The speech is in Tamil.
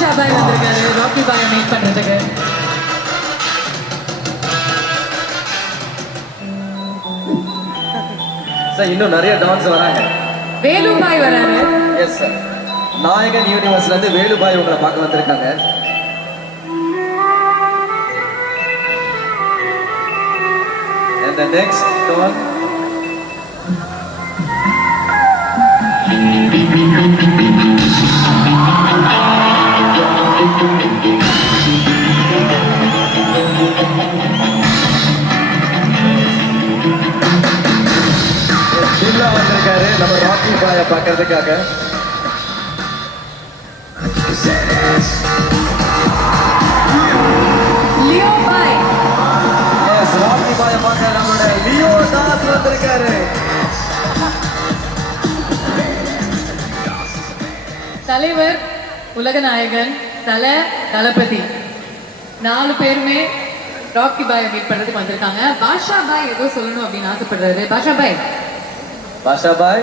பாஷா பாய் வந்திருக்காரு ராக்கி பாயை மீட் பண்றதுக்கு. சார் இன்னும் நிறைய டான்ஸ் வராங்க. வேலு பாய் வராரு. எஸ் சார், நாயகன் யூனிவர்ஸ்ல இருந்து வேலு பாய் உங்களை பார்க்க வந்திருக்காங்க. And the next one. ஜில்லா வந்திருக்காரு நம்ம ராக்கி பாயை பார்க்கறதுக்காக. லியோ பாய். எஸ், ராக்கி பாயை பார்க்க நம்மளோட லியோ தாஸ் வந்திருக்காரு. தலைவர், உலக நாயகன், தளபதி 4 பேருமே ராக்கி பாயை மீட் பண்றதுக்கு வந்திருக்காங்க. பாஷா பாய் ஏதோ சொல்லணும் அப்படின்னு ஆசைப்படுறாரு. பாஷா பாய். பாஷா பாய்